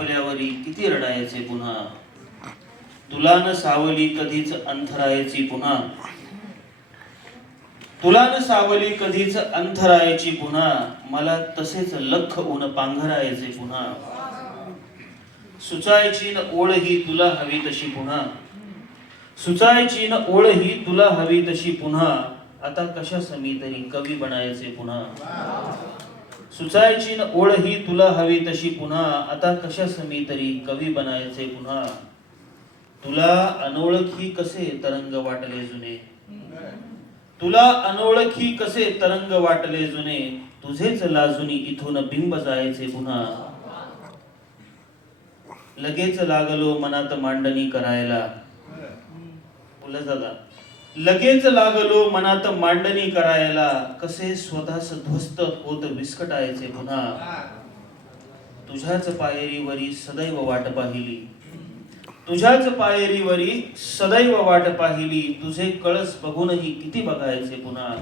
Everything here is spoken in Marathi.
आपल्यावरी किती रडायचे पुन्हा? तुला न सावली कधीच अंथरायची पुन्हा? तुला न सावली कधीच अंथरायची पुन्हा? मला तसेच लख ऊन पांघरायचे पुन्हा? सुचायची न ओळ ही तुला हवी तशी पुन्हा? सुचायची न ओळ ही तुला हवी तशी पुन्हा? आता कशा समी तरी कवी बनायचे पुन्हा? सुचायची न ओळ ही तुला हवी तशी पुन्हा. आता कशा समी तरी कवी बनायचे पुन्हा. तुला अनोळखी कसे तरंग वाटले जुने? तुला अनोळखी कसे तरंग वाटले जुने? तुझेच लाजुनी इथून बिंब जायचे पुन्हा. लगेच लागलो मनात मांडणी करायला. फुलं दादा. लगेच लागलो मनात मांडणी करायला. कसे स्वतःच ध्वस्त होत विस्कटायचे पुन्हा. तुझ्याच पायरीवरी सदैव वाट पाहिली. तुझ्याच पायरीवरी सदैव वाट पाहिली. तुझे कळस बघूनही किती बघायचे पुन्हा.